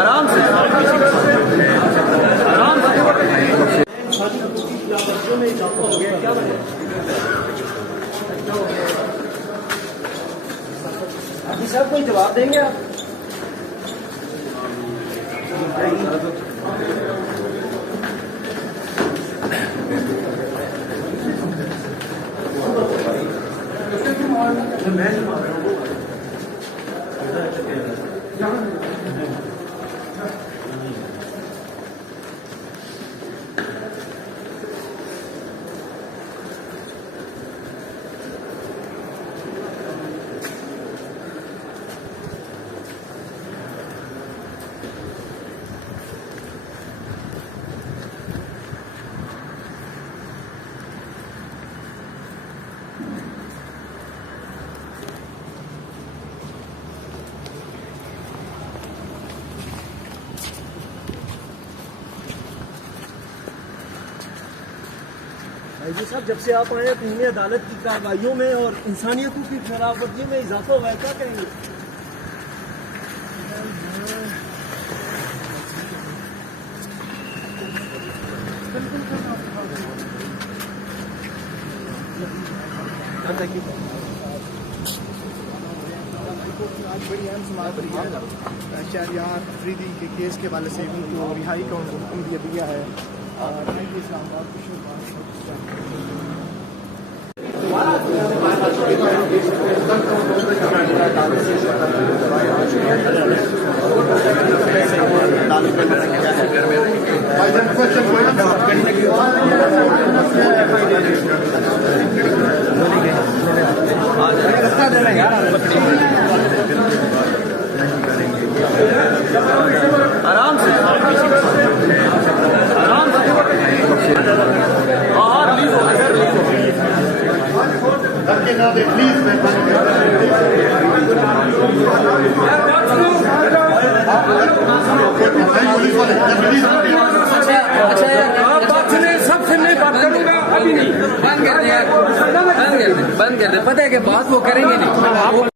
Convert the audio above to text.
आराम से अभी सब कोई जवाब देंगे आप? जी साहब, जब से आप आए हैं अपनी अदालत की कार्रवाइयों में और इंसानियतों की खिलाफवर्जी में इजाफा हुआ है, क्या कहेंगे? आज बड़ी अहम समाअत रही है। शहरियार अफरीदी के केस के हवाले से उनको रिहाई का हुक्म दिया है और आराम से सबसे मैं बात करूंगा, अभी नहीं बंद कर दे, पता है कि बात वो करेंगे नहीं।